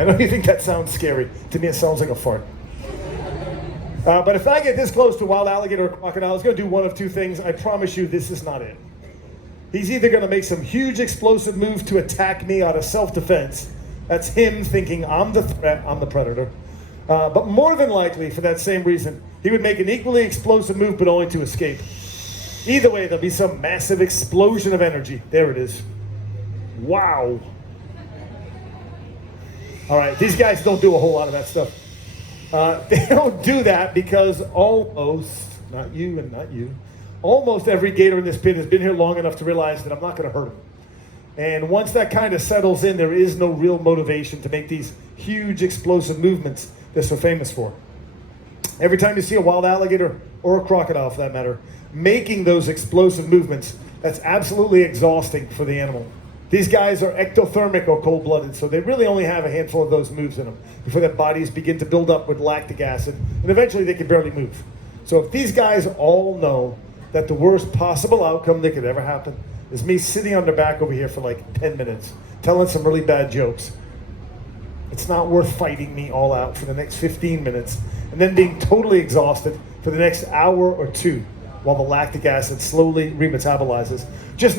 I know you think that sounds scary. To me, it sounds like a fart. But if I get this close to a wild alligator or crocodile, it's going to do one of two things. I promise you, this is not it. He's either going to make some huge explosive move to attack me out of self-defense. That's him thinking I'm the threat, I'm the predator. But more than likely, for that same reason, he would make an equally explosive move, but only to escape. Either way, there'll be some massive explosion of energy. There it is. Wow. All right, these guys don't do a whole lot of that stuff. They don't do that because almost, not you and not you, almost every gator in this pit has been here long enough to realize that I'm not going to hurt him. And once that kind of settles in, there is no real motivation to make these huge explosive movements they're so famous for. Every time you see a wild alligator, or a crocodile for that matter, making those explosive movements, that's absolutely exhausting for the animal. These guys are ectothermic or cold-blooded, so they really only have a handful of those moves in them before their bodies begin to build up with lactic acid, and eventually they can barely move. So if these guys all know that the worst possible outcome that could ever happen is me sitting on their back over here for like 10 minutes, telling some really bad jokes, it's not worth fighting me all out for the next 15 minutes and then being totally exhausted for the next hour or two while the lactic acid slowly remetabolizes. Just not